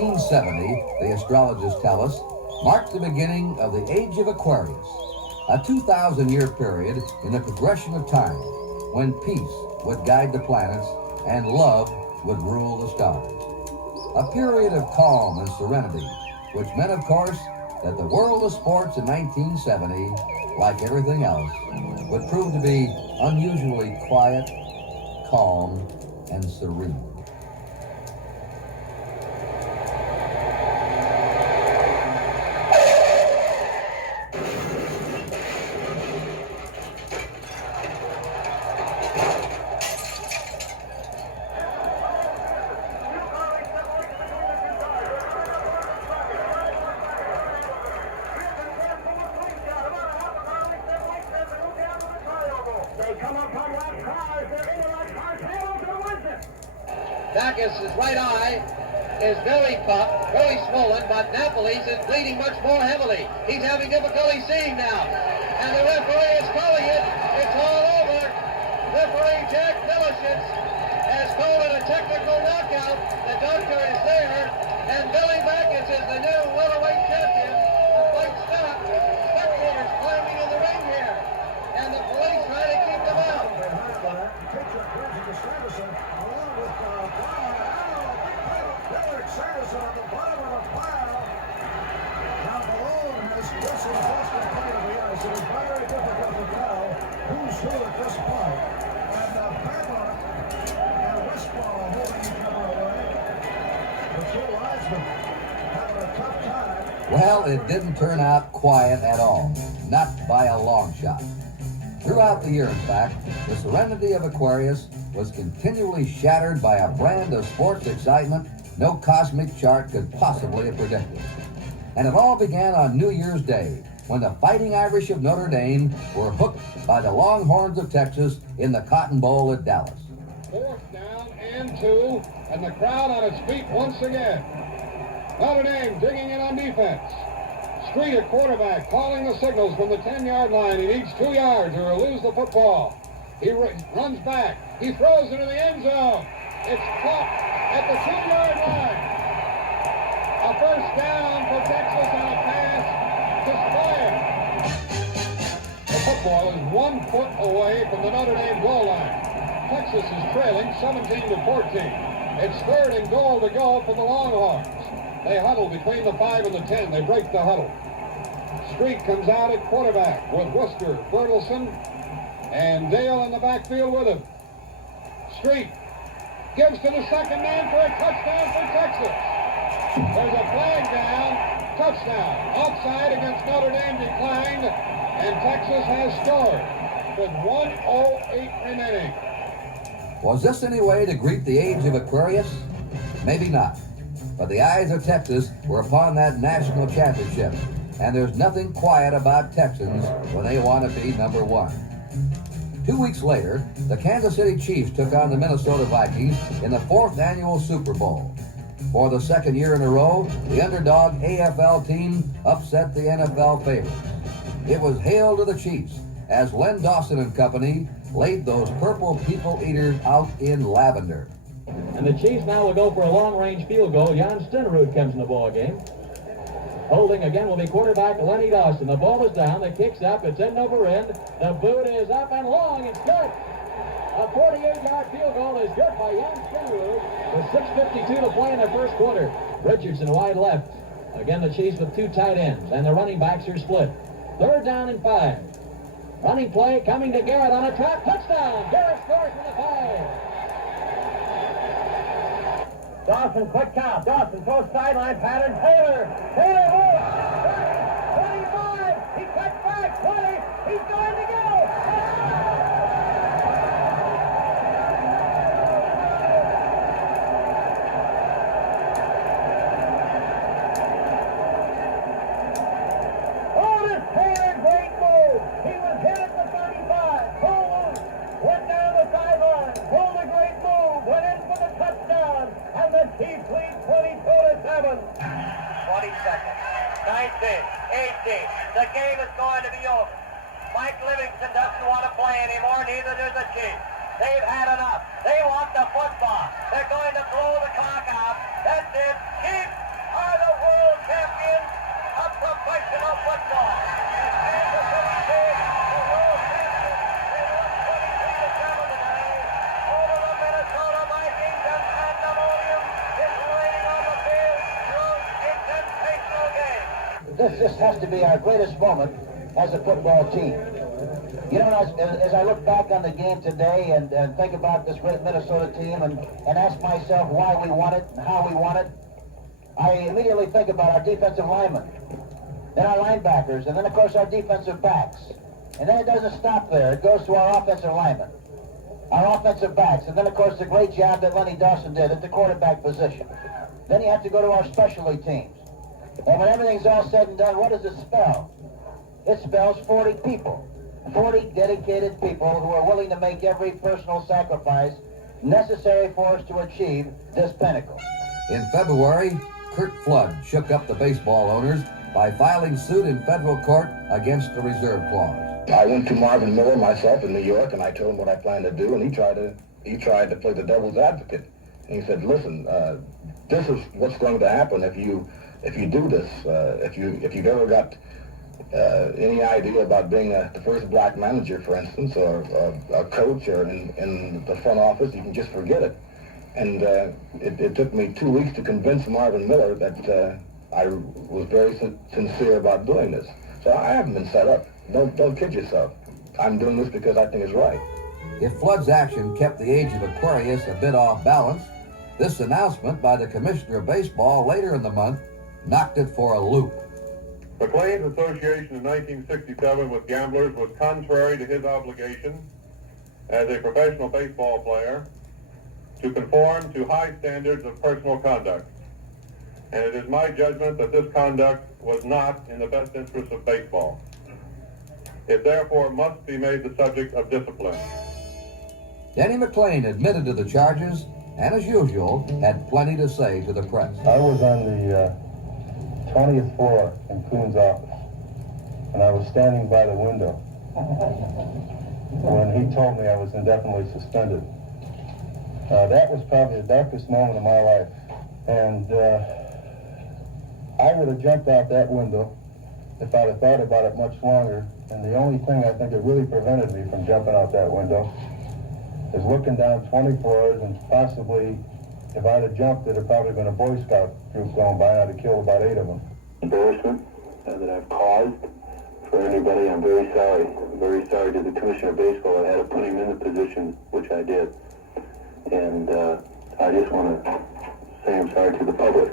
1970, the astrologers tell us, marked the beginning of the Age of Aquarius, a 2,000-year period in the progression of time when peace would guide the planets and love would rule the stars. A period of calm and serenity, which meant, of course, that the world of sports in 1970, like everything else, would prove to be unusually quiet, calm, and serene. His right eye is very puffed, very swollen, but Napoli's is bleeding much more heavily. He's having difficulty seeing now. And the referee is calling it. It's all over. Referee Jack Milicic has called it a technical knockout. The doctor is there. And Billy Backus is the new welterweight champion. The fight stopped. Spectators climbing in the ring here. And the police trying to keep them out. Sanderson at the bottom of the pile. Down below, and this is just the point of the ice. It is very difficult to tell who's who at this point. And Bama and Westball holding each other away. The two linesmen having a tough time. Well, it didn't turn out quiet at all. Not by a long shot. Throughout the year, in fact, the serenity of Aquarius was continually shattered by a brand of sports excitement no cosmic chart could possibly have predicted. And it all began on New Year's Day, when the Fighting Irish of Notre Dame were hooked by the Longhorns of Texas in the Cotton Bowl at Dallas. 4th down and 2, and the crowd on its feet once again. Notre Dame digging in on defense. Street at quarterback, calling the signals from the 10-yard line. He needs 2 yards or he'll lose the football. He runs back. He throws into the end zone. It's caught at the 2-yard line. A first down for Texas on a pass to Spire. The football is 1 foot away from the Notre Dame goal line. Texas is trailing 17-14. It's 3rd and goal to go for the Longhorns. They huddle between the 5 and the 10. They break the huddle. Street comes out at quarterback with Worcester, Bertelson, and Dale in the backfield with him. Street gives to the second man for a touchdown for Texas. There's a flag down, touchdown. Offside against Notre Dame declined, and Texas has scored with 1:08 remaining. Was this any way to greet the Age of Aquarius? Maybe not. But the eyes of Texas were upon that national championship, and there's nothing quiet about Texans when they want to be number one. 2 weeks later, the Kansas City Chiefs took on the Minnesota Vikings in the 4th annual Super Bowl. For the 2nd year in a row, the underdog AFL team upset the NFL favorites. It was hail to the Chiefs as Len Dawson and company laid those purple people eaters out in lavender. And the Chiefs now will go for a long-range field goal. Jan Stenerud comes in the ball game. Holding again will be quarterback Lenny Dawson. The ball is down. The kick's up. It's end over end. The boot is up and long. It's good. A 48-yard field goal is good by Jan Stenerud with 6:52 to play in the first quarter. Richardson wide left. Again, the Chiefs with 2 tight ends, and the running backs are split. 3rd down and 5. Running play coming to Garrett on a trap. Touchdown. Garrett scores from the 5. Dawson, quick count. Dawson throws sideline pattern. Taylor moves. 25. He cuts back. 20. He's going to go. Otis Taylor, great move. He was hit at the 35. Pulled loose. Went down the sideline. Pulled a great move. Went in for the touchdown. And the Chiefs lead 22-7. 20 seconds. 19, 18. The game is going to be over. Mike Livingston doesn't want to play anymore, neither does the Chiefs. They've had enough. They want the football. They're going to blow the clock out. That's it. Chiefs are the world champions of professional football. And Kansas City Chiefs, the world champions, they won 23-7 tonight over the Minnesota Vikings, and pandemonium is reigning on the field through a sensational game. This has to be our greatest moment as a football team. You know, as I look back on the game today and think about this great Minnesota team and ask myself why we won it and how we won it, I immediately think about our defensive linemen, then our linebackers, and then, of course, our defensive backs. And then it doesn't stop there. It goes to our offensive linemen, our offensive backs, and then, of course, the great job that Lenny Dawson did at the quarterback position. Then you have to go to our specialty teams. And when everything's all said and done, what does it spell? It spells 40 people. 40 dedicated people who are willing to make every personal sacrifice necessary for us to achieve this pinnacle. In February, Curt shook up the baseball owners by filing suit in federal court against the reserve clause. I went to Marvin Miller myself in New York, and I told him what I planned to do, and he tried to play the devil's advocate. And he said, "Listen, this is what's going to happen if you do this. If you've ever got any idea about being the first black manager, for instance, or a coach, or in the front office, you can just forget it." And it took me 2 weeks to convince Marvin Miller that I was very sincere about doing this. So I haven't been set up. Don't kid yourself. I'm doing this because I think it's right. If Flood's action kept the age of Aquarius a bit off balance, this announcement by the Commissioner of Baseball later in the month knocked it for a loop. McLean's association in 1967 with gamblers was contrary to his obligation as a professional baseball player to conform to high standards of personal conduct. And it is my judgment that this conduct was not in the best interest of baseball. It therefore must be made the subject of discipline. Denny McLean admitted to the charges and, as usual, had plenty to say to the press. I was on the 20th floor in Kuhn's office, and I was standing by the window when he told me I was indefinitely suspended. That was probably the darkest moment of my life, and I would have jumped out that window if I'd have thought about it much longer, and the only thing I think that really prevented me from jumping out that window is looking down 20 floors, and possibly, if I'd have jumped, there'd have probably been a Boy Scout group going by, and I'd have killed about 8 of them. Embarrassment that I've caused for anybody, I'm very sorry. I'm very sorry to the Commissioner of Baseball. I had to put him in the position, which I did. And I just want to say I'm sorry to the public.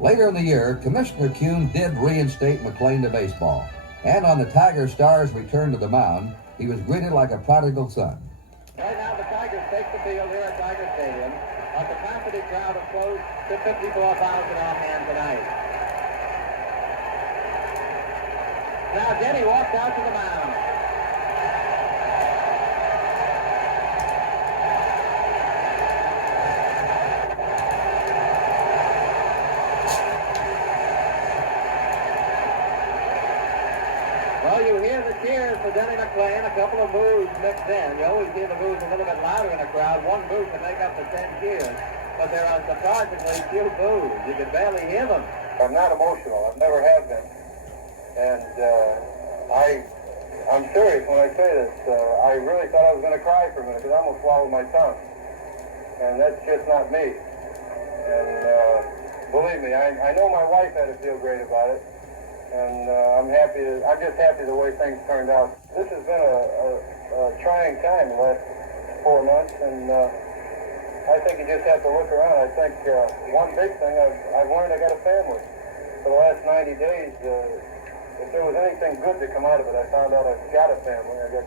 Later in the year, Commissioner Kuhn did reinstate McLean to baseball, and on the Tiger Star's return to the mound, he was greeted like a prodigal son. Right now, the Tigers take the field here at Tiger Stadium. A capacity crowd of close to 54,000 on hand tonight. Now, Denny walked out to the mound. Well, you hear the cheers for Denny McLean, a couple of boos mixed in. You always hear the boos a little bit louder in a crowd. One boo can make up for 10 cheers, but there are surprisingly few boos. You can barely hear them. I'm not emotional. I've never have been. And I'm serious when I say this. I really thought I was going to cry for a minute because I almost swallowed my tongue. And that's just not me. And believe me, I know my wife had to feel great about it. And I'm just happy the way things turned out. This has been a trying time the last 4 months, and I think you just have to look around. I think one big thing, I've learned I got a family. For the last 90 days, if there was anything good to come out of it, I found out I've got a family. I got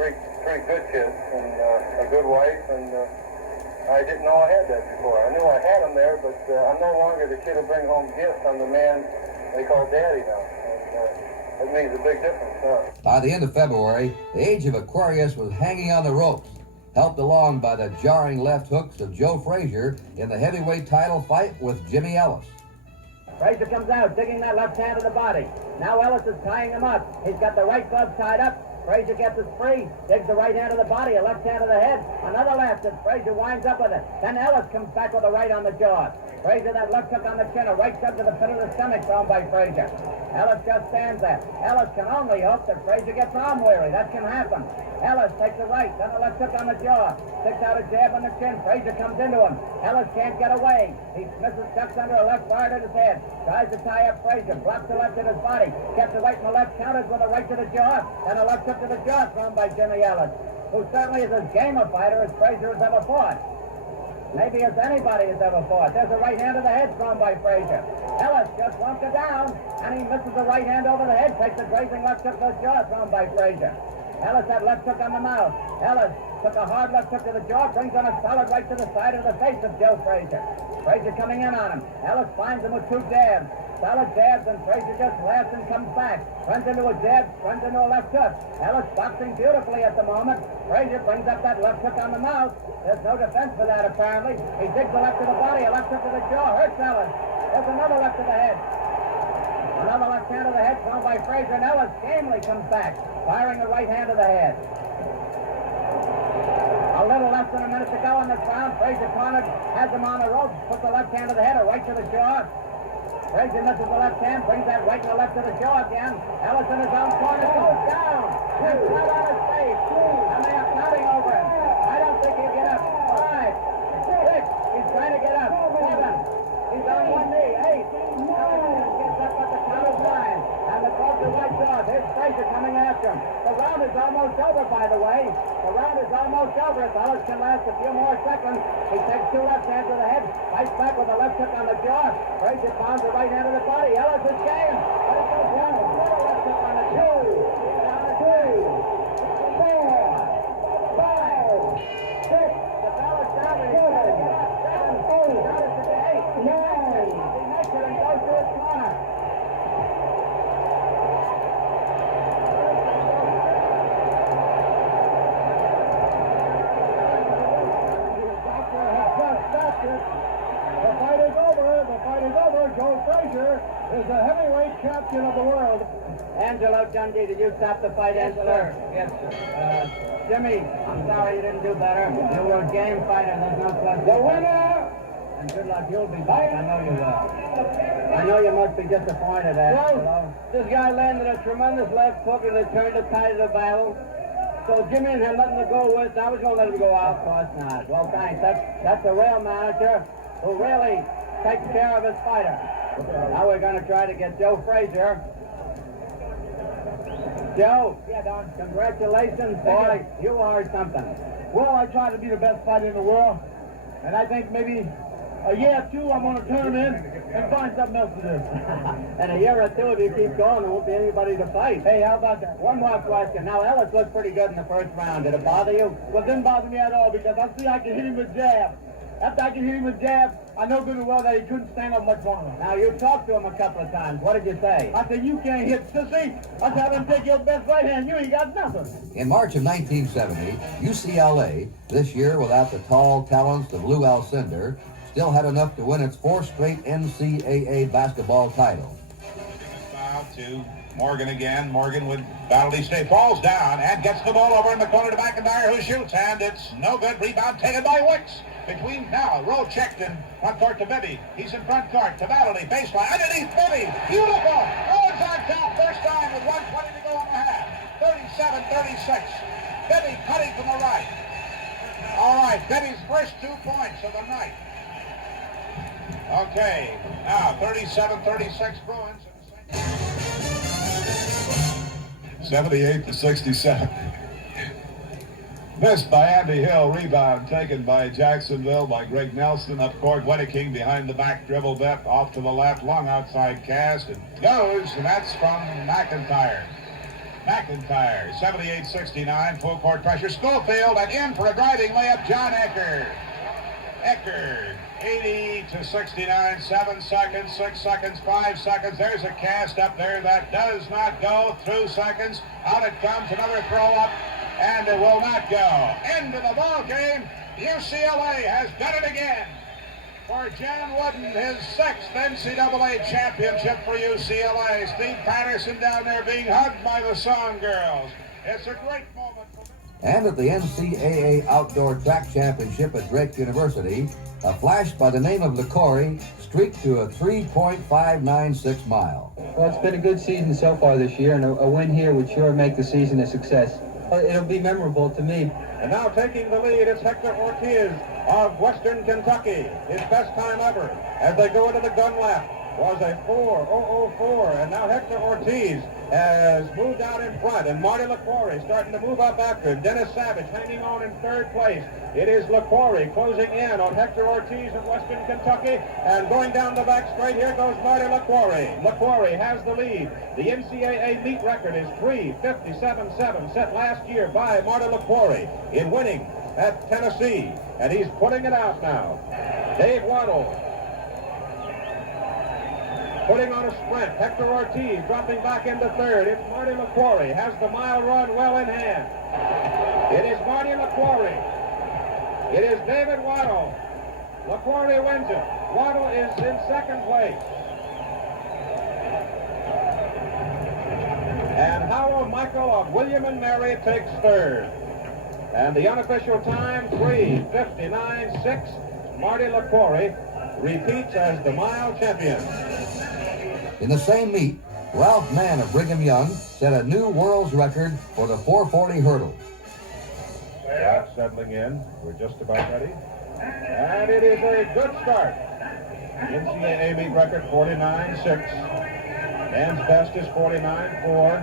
three good kids and a good wife, and I didn't know I had that before. I knew I had them there, but I'm no longer the kid who bring home gifts. I'm the man they call Daddy now, and that means a big difference. By the end of February, the age of Aquarius was hanging on the ropes, helped along by the jarring left hooks of Joe Frazier in the heavyweight title fight with Jimmy Ellis. Frazier comes out, digging that left hand to the body. Now Ellis is tying him up. He's got the right glove tied up. Frazier gets it free, digs the right hand of the body, a left hand of the head, another left, and Frazier winds up with it. Then Ellis comes back with a right on the jaw. Frazier, that left hook on the chin, a right shot to the pit of the stomach thrown by Frazier. Ellis just stands there. Ellis can only hope that Frazier gets arm weary. That can happen. Ellis takes a right, then a left hook on the jaw. Sticks out a jab on the chin. Frazier comes into him. Ellis can't get away. He misses, ducks under a left guard at his head. Tries to tie up Frazier. Blocks the left at his body. Gets the right and the left, counters with a right to the jaw. And a left hook to the jaw thrown by Jimmy Ellis, who certainly is as game a fighter as Frazier has ever fought. Maybe as anybody has ever fought. There's a right hand to the head thrown by Frazier. Ellis just won't go down, and he misses the right hand over the head, takes a grazing left hook to the jaw thrown by Frazier. Ellis had left hook on the mouth. Ellis took a hard left hook to the jaw, brings on a solid right to the side of the face of Joe Frazier. Frazier coming in on him. Ellis finds him with two jabs. Solid jabs, and Frazier just laughs and comes back. Runs into a jab, runs into a left hook. Ellis boxing beautifully at the moment. Frazier brings up that left hook on the mouth. There's no defense for that, apparently. He digs the left to the body, a left hook to the jaw. Hurts Ellis. There's another left to the head. Another left hand to the head thrown by Frazier, and Ellis gamely comes back, firing the right hand to the head. A little less than a minute to go in this round. Frazier cornered, has him on the ropes, puts the left hand to the head, a right to the jaw. Frazier misses the left hand, brings that right and the left to the jaw again. Ellis in his own corner goes down. And flat on his face. And they are counting over him. I don't think he'll get up. 5, 6. He's trying to get up. 7. He's on one knee. 8. Ellis gets up at the count of 9. And the gloves are wiped off. Here's Frazier coming after him. The round is almost over, by the way. The round is almost over. If Ellis can last a few more seconds, he takes two left hands to the head, fights back with a left hook on the jaw. Frazier pounds the right hand of the body. Ellis is game. But it goes down. Another left hook on the jaw. Down to 2, 4, 5, 6. The fella's down and he's got to get up. 7, 8. Down to 8. 9. He makes it and goes to his corner. The fight is over. The fight is over. Joe Frazier is the heavyweight champion of the world. Angelo Dundee, did you stop the fight, Angelo? Yes, sir. Jimmy, I'm sorry you didn't do better. You were a game fighter. There's no question. The winner! And good luck. You'll be back. I know you will. I know you must be disappointed, Angelo. Well, this guy landed a tremendous left hook and it turned the tide of the battle. So Jimmy had nothing to go with. I was going to let him go out. Of course not. Well, thanks. That's a real manager who really takes care of his fighter. Now we're going to try to get Joe Frazier. Joe, congratulations, boy. You are something. Well, I try to be the best fighter in the world. And I think maybe a year or two I'm going to turn him in and find something else to do. In a year or two, if you keep going, there won't be anybody to fight. Hey, how about that? One more question. Now, Ellis looked pretty good in the first round. Did it bother you? Well, it didn't bother me at all because I see I can hit him with jab. After I can hit him with jab, I know good and well that he couldn't stand up much longer. Now, you talked to him a couple of times. What did you say? I said, you can't hit, sissy. I said, I'm take your best right hand. You ain't got nothing. In March of 1970, UCLA, this year without the tall talents of Lou Alcindor, still had enough to win its 4th straight NCAA basketball title. Foul to Morgan again. Morgan with Battle East State falls down and gets the ball over in the corner to McIntyre, who shoots, and it's no good. Rebound taken by Wicks. Between now, roll checked in front court to Bibby. He's in front court to Valley, baseline, underneath Bibby. Beautiful. Owens on top, first time with 1:20 to go in the half. 37-36. Bibby cutting from the right. All right, Bibby's first 2 points of the night. Okay, now 37-36 Bruins. 78-67. Missed by Andy Hill. Rebound taken by Jacksonville by Greg Nelson. Up court, Wedeking behind the back dribble bit. Off to the left, long outside cast. It goes, and that's from McIntyre. 78-69, full court pressure. Schofield, and in for a driving layup, John Eckert. 80-69, 7 seconds, 6 seconds, 5 seconds. There's a cast up there that does not go through seconds. Out it comes, another throw up, and it will not go. End of the ball game. UCLA has done it again. For John Wooden, his 6th NCAA championship for UCLA. Steve Patterson down there being hugged by the Song Girls. It's a great moment. And at the NCAA Outdoor Track Championship at Drake University, a flash by the name of LaCory streaked to a 3.596 mile. Well, it's been a good season so far this year, and a win here would sure make the season a success. It'll be memorable to me. And now taking the lead is Hector Ortiz of Western Kentucky. His best time ever as they go into the gun lap was a 4:004, and now Hector Ortiz has moved out in front, and Marty LaQuarrie starting to move up after him. Dennis Savage hanging on in third place. It is LaQuarrie closing in on Hector Ortiz of Western Kentucky, and going down the back straight, here goes Marty LaQuarrie. LaQuarrie has the lead. The NCAA meet record is 3:57.7, set last year by Marty LaQuarrie in winning at Tennessee, and he's putting it out now. Dave Waddle putting on a sprint. Hector Ortiz dropping back into third. It's Marty LaQuarrie. Has the mile run well in hand. It is Marty LaQuarrie. It is David Waddle. LaQuarrie wins it. Waddle is in second place. And Howell Michael of William and Mary takes third. And the unofficial time, 3:59.6. Marty LaQuarrie repeats as the mile champion. In the same meet, Ralph Mann of Brigham Young set a new world's record for the 440 hurdle. That's settling in. We're just about ready. And it is a good start. NCAA meet record 49.6. Man's best is 49.4.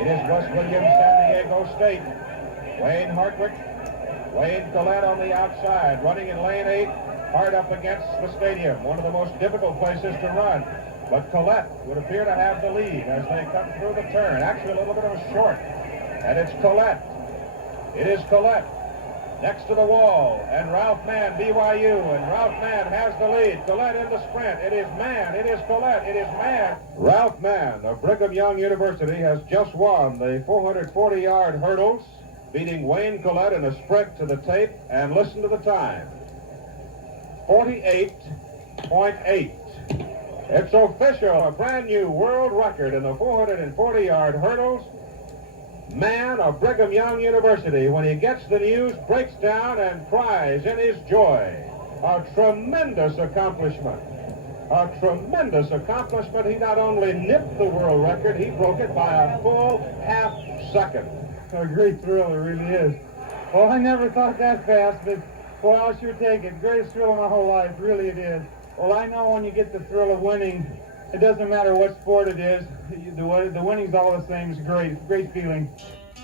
It is West Williams, San Diego State. Wayne Hartwick, Wayne Collette on the outside, running in lane 8, hard up against the stadium. One of the most difficult places to run. But Collette would appear to have the lead as they come through the turn. Actually, a little bit of a short. And it's Collette. It is Collette next to the wall. And Ralph Mann, BYU. And Ralph Mann has the lead. Collette in the sprint. It is Mann. It is Collette. It is Mann. Ralph Mann of Brigham Young University has just won the 440-yard hurdles, beating Wayne Collette in a sprint to the tape. And listen to the time. 48.8. It's official, a brand new world record in the 440-yard hurdles. Man of Brigham Young University, when he gets the news, breaks down and cries in his joy. A tremendous accomplishment. A tremendous accomplishment. He not only nipped the world record, he broke it by a full half second. A great thrill, it really is. Well, I never thought that fast, but boy, I'll sure take it. Greatest thrill of my whole life, really it is. Well, I know when you get the thrill of winning, it doesn't matter what sport it is. The winning's all the same. It's great feeling.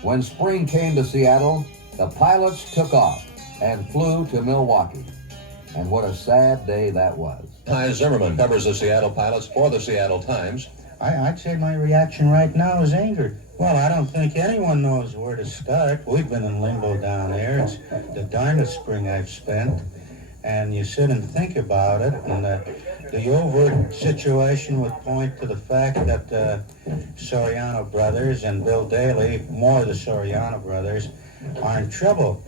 When spring came to Seattle, the pilots took off and flew to Milwaukee. And what a sad day that was. Ty Zimmerman covers the Seattle pilots for the Seattle Times. I'd say my reaction right now is anger. Well, I don't think anyone knows where to start. We've been in limbo down there. It's the darndest spring I've spent. And you sit and think about it, and the overt situation would point to the fact that Soriano brothers and Bill Daley, more the Soriano brothers, are in trouble.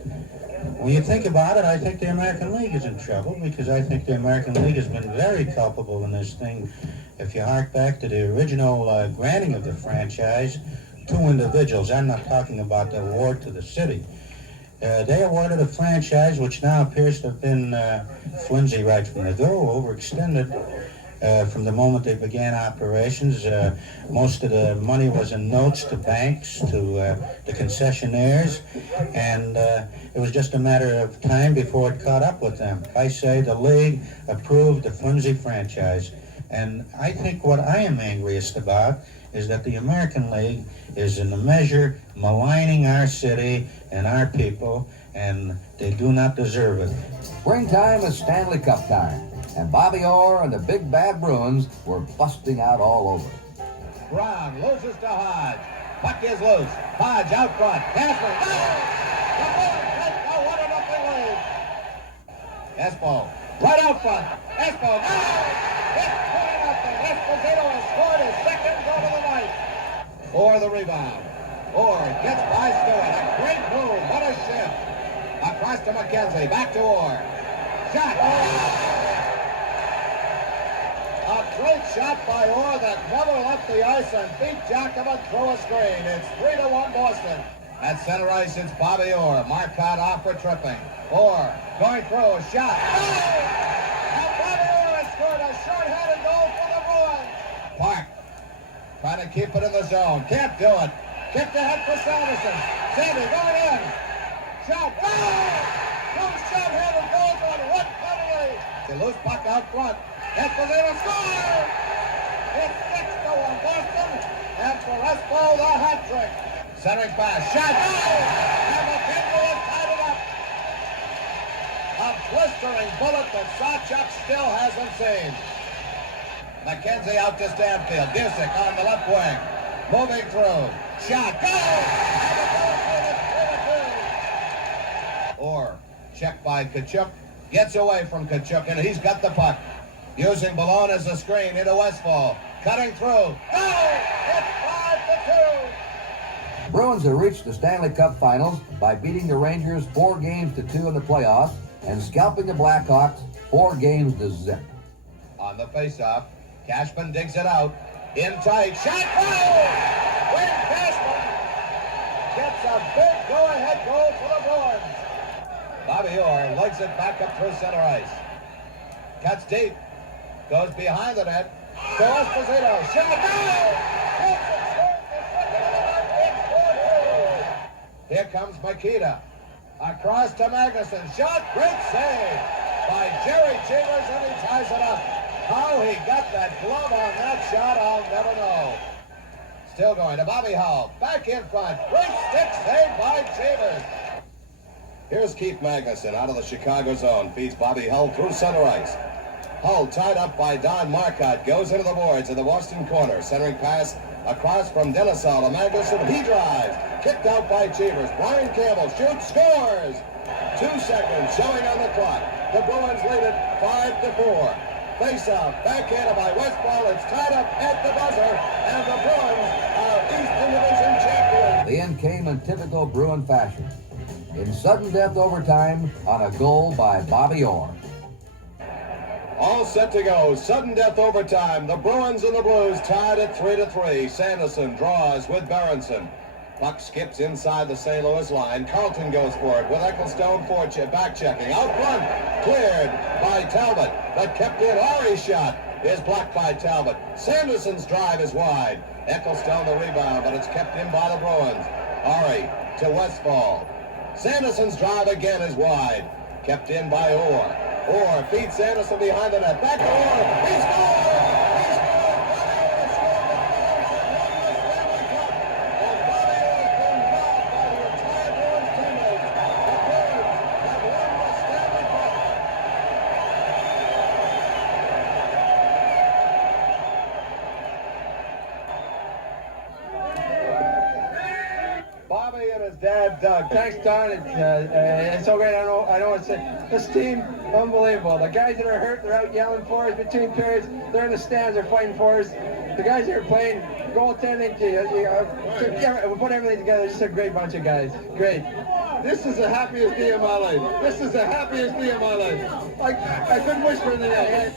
When you think about it, I think the American League is in trouble, because I think the American League has been very culpable in this thing. If you hark back to the original granting of the franchise, two individuals, I'm not talking about the award to the city. They awarded a franchise which now appears to have been flimsy right from the go, overextended from the moment they began operations. Most of the money was in notes to banks, to the concessionaires, and it was just a matter of time before it caught up with them. I say the league approved a flimsy franchise, and I think what I am angriest about is that the American League is in a measure maligning our city and our people, and they do not deserve it. Springtime is Stanley Cup time, and Bobby Orr and the big bad Bruins were busting out all over. Brown loses to Hodge. Puck is loose. Hodge out front. Casper. Oh, what a nothing lead. Espo right out front. Espo. It's 20-0. Esposito has scored his second goal of the night. Orr the rebound. Orr gets by Stewart. A great move. What a shift. Across to McKenzie. Back to Orr. Shot. A great shot by Orr that never left the ice and beat Jackman through a screen. It's 3-1 Boston. At center ice, it's Bobby Orr. Marcotte off for tripping. Orr going through, a shot. Oh! And Bobby Orr has scored a short-handed goal for the Bruins. Park trying to keep it in the zone. Can't do it. Kicked ahead for Sanderson. Sandy going in. Shot. Oh! Two short-handed goals on one penalty. The loose puck out front. Esposito scores! It's 6-1 Boston. And for Espo, the hat trick. Centering pass. Shot. Oh! And McKenzie has tied it up. A blistering bullet that Sawchuk still hasn't seen. McKenzie out to Stanfield. Disick on the left wing. Moving through. Shot. Goal! And the goal is 3-2. Or checked by Tkachuk. Gets away from Tkachuk, and he's got the puck. Using Malone as a screen into Westfall. Cutting through. Goal! It's 5-2. Bruins have reached the Stanley Cup Finals by beating the Rangers 4-2 in the playoffs and scalping the Blackhawks 4-0. On the faceoff, Cashman digs it out. In tight. Shot. Goal! Wayne Cashman gets a big go-ahead goal for the Bruins. Bobby Orr legs it back up through center ice. Cuts deep. Goes behind the net. To Esposito. Shot. Goal! Here comes Makita. Across to Magnuson. Shot. Great save by Jerry Chambers, and he ties it up. How he got that glove on that shot, I'll never know. Still going to Bobby Hull. Back in front. Great stick save by Chambers. Here's Keith Magnuson out of the Chicago zone. Feeds Bobby Hull through center ice. Hull tied up by Don Marcotte. Goes into the boards in the Boston corner. Centering pass across from Denisov to Magnuson. He drives. Kicked out by Chambers. Brian Campbell shoots, scores. 2 seconds showing on the clock. The Bruins lead it 5-4. Face-off, backhanded by Westfall. It's tied up at the buzzer, and the Bruins are Eastern Division champions. The end came in typical Bruin fashion. In sudden death overtime on a goal by Bobby Orr. All set to go. Sudden death overtime. The Bruins and the Blues tied at 3-3. Sanderson draws with Berenson. Puck skips inside the St. Louis line. Carlton goes for it with Ecclestone back checking. Out front, cleared by Talbot, but kept in. Ari's shot is blocked by Talbot. Sanderson's drive is wide. Ecclestone the rebound, but it's kept in by the Bruins. Ari to Westfall. Sanderson's drive again is wide. Kept in by Orr. Orr feeds Sanderson behind the net. Back to Orr. He scores! Dad, Doug. Thanks, Don. It's so great. I don't know what to say. This team, unbelievable. The guys that are hurt, they're out yelling for us between periods. They're in the stands, they're fighting for us. The guys that are playing, goaltending, we put everything together. Just a great bunch of guys. Great. This is the happiest day of my life. This is the happiest day of my life. I couldn't wish for anything else.